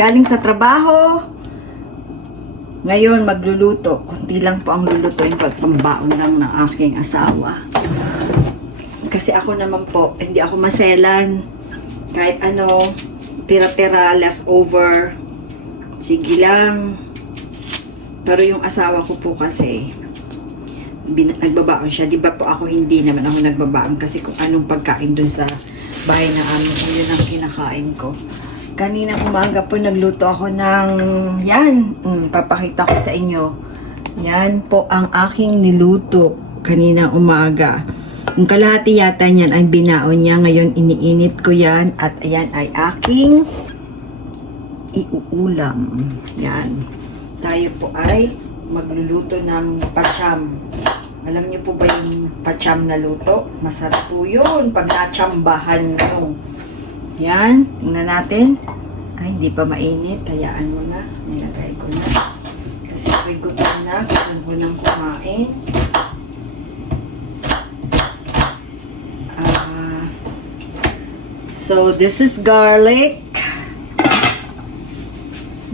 galing sa trabaho. Ngayon, magluluto. Kunti lang po ang lulutuin ko at pambaon lang ng aking asawa. Kasi ako naman po, hindi ako maselan. Kahit ano, tira-tira, leftover. Sige lang. Pero yung asawa ko po kasi, nagbabaon siya. Di ba po ako hindi naman ako nagbabaon kasi kung anong pagkain dun sa bahay na amin, yun ang kinakain ko. Kaninang umaga po nagluto ako ng yan. Papakita ko sa inyo. Yan po ang aking niluto kaninang umaga. Yung kalahati yata niyan ay binaon niya. Ngayon iniinit ko yan. At ayan ay aking iuulam. Yan. Tayo po ay magluluto ng pacham. Alam niyo po ba yung pacham na luto? Masarap po yun pag natsambahan nyo. Yan, tingnan natin. Ay, hindi pa mainit. Hayaan mo na. Nilagay ko na. Kasi ako'y gutom na. Gutom ko nang kumain. So, this is garlic.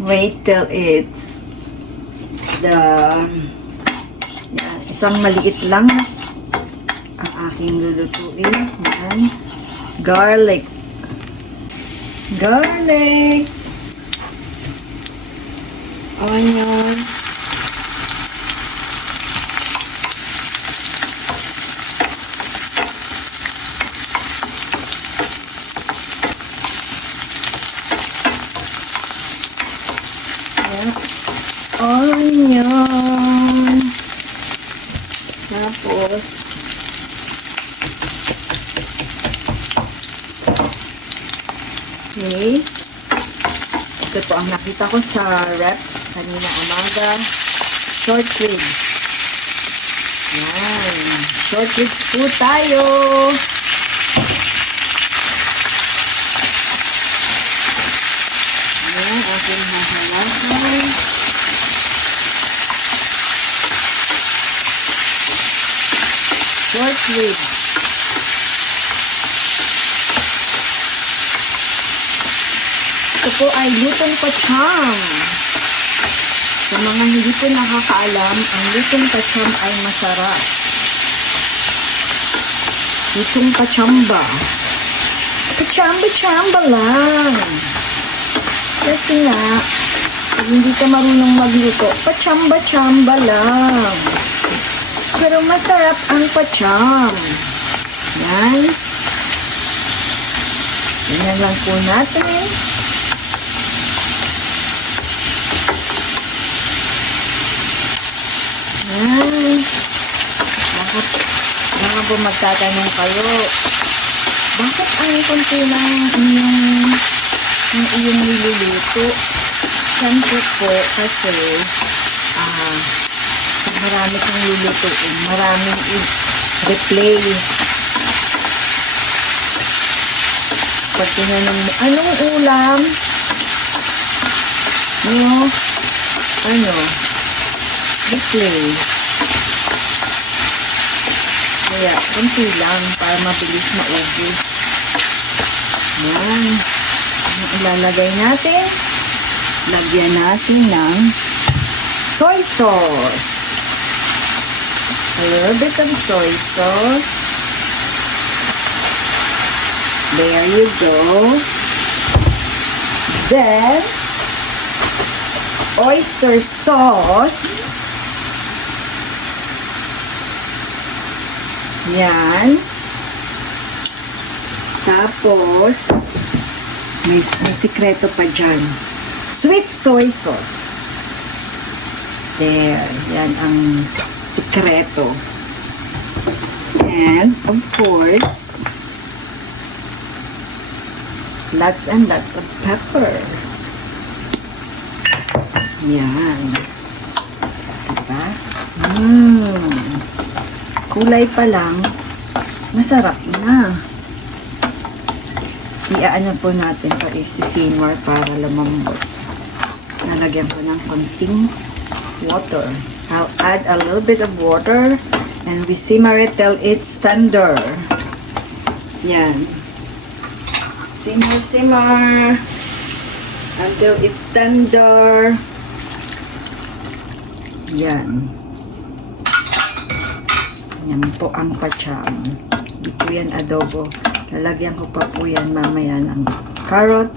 Wait till it's yan, isang maliit lang ang aking lulutuin. Yan. Garlic. Garlic. Onion. Yan. Onion. Tapos okay. Ito po ang nakita ko sa rep kanina umaga. Short ribs. Yan. Short ribs po tayo. Yan. Aking hahalasan. Short ribs. Ito po ay lutong pacham. Sa mga hindi po nakakaalam, ang lutong pacham ay masarap. Lutong pachamba. Pachamba-chamba lang. Kasi nga, pag hindi ka marunong magluto, pachamba-chamba lang. Pero masarap ang pacham. Yan. Yan lang po natin. Yan. Baka po magtatanong kayo, bakit ang konti lang yung iyong niluluto? Siyempre po kasi marami kang lulutuin, maraming i-replay. Pag tinanong mo, anong ulam? Replay. Kaya, kunti lang para mabilis maubos. Yan. Ano ilalagay natin? Lagyan natin ng soy sauce. A little bit of soy sauce. There you go. Then, oyster sauce. Yan. Tapos, may sikreto pa dyan. Sweet soy sauce. There. Yan ang sikreto. And, of course, lots and lots of pepper. Yan. Diba? Kulay pa lang, masarap na. Iaano po natin pa isi-simmer para lumambot. Nalagyan ko ng konting water. I'll add a little bit of water and we simmer it till it's tender. Yan. Simmer, simmer. until it's tender. Yan. Yan po ang pacham. Hindi po yan adobo. Lalagyan ko pa po yan mamaya ng carrot,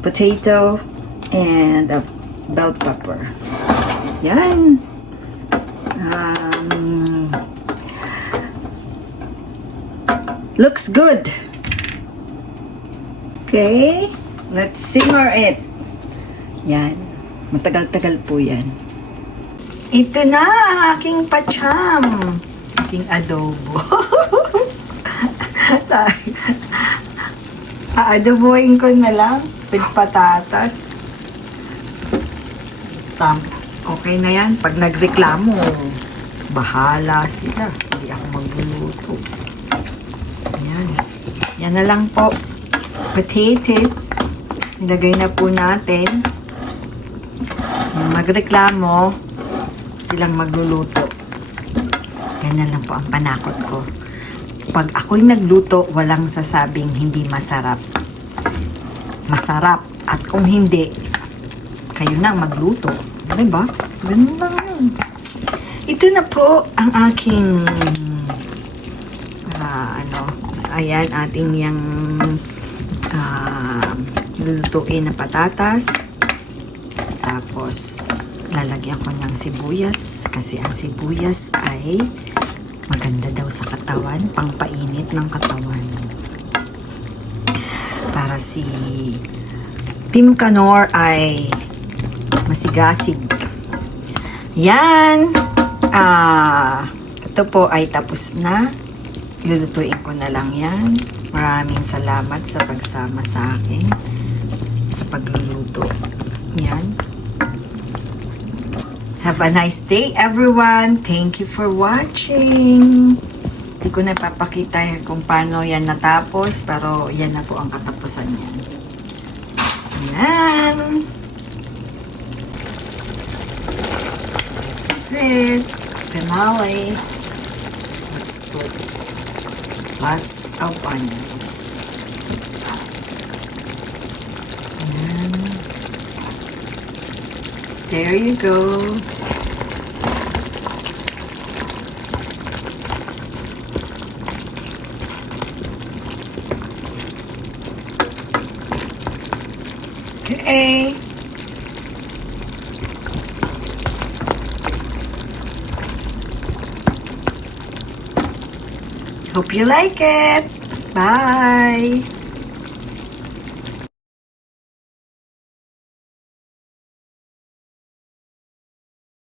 potato, and a bell pepper. Yan. Looks good. Okay. Let's simmer it. Yan. Matagal-tagal po yan. Ito na ang aking pacham. Aking adobo. Aadobohin ko na lang with patatas. Okay na yan. Pag nagreklamo, bahala sila. Hindi ako magluluto. Yan. Yan na lang po. Potatoes. Nilagay na po natin. Yung magreklamo, silang magluluto. Yan na lang po ang panakot ko. Pag ako'y nagluto, walang sasabing hindi masarap. Masarap. At kung hindi, kayo na magluto. Diba? Ganun lang yun. Ito na po ang aking ayan, ating yung lulutuin na patatas. Tapos, lalagyan ko ng sibuyas kasi ang sibuyas ay maganda daw sa katawan, pangpainit ng katawan. Para si Team Canor ay masigasig. Yan! Ito po ay tapos na. Lulutuin ko na lang yan. Maraming salamat sa pagsama sa akin sa pagluluto. Yan. Have a nice day, everyone. Thank you for watching. Hindi ko na papakita kung paano yan natapos, pero yan na po ang katapusan yan. Yan. This is it. Finale. Let's put plus of onions. Yan. There you go. Okay. Hope you like it. Bye.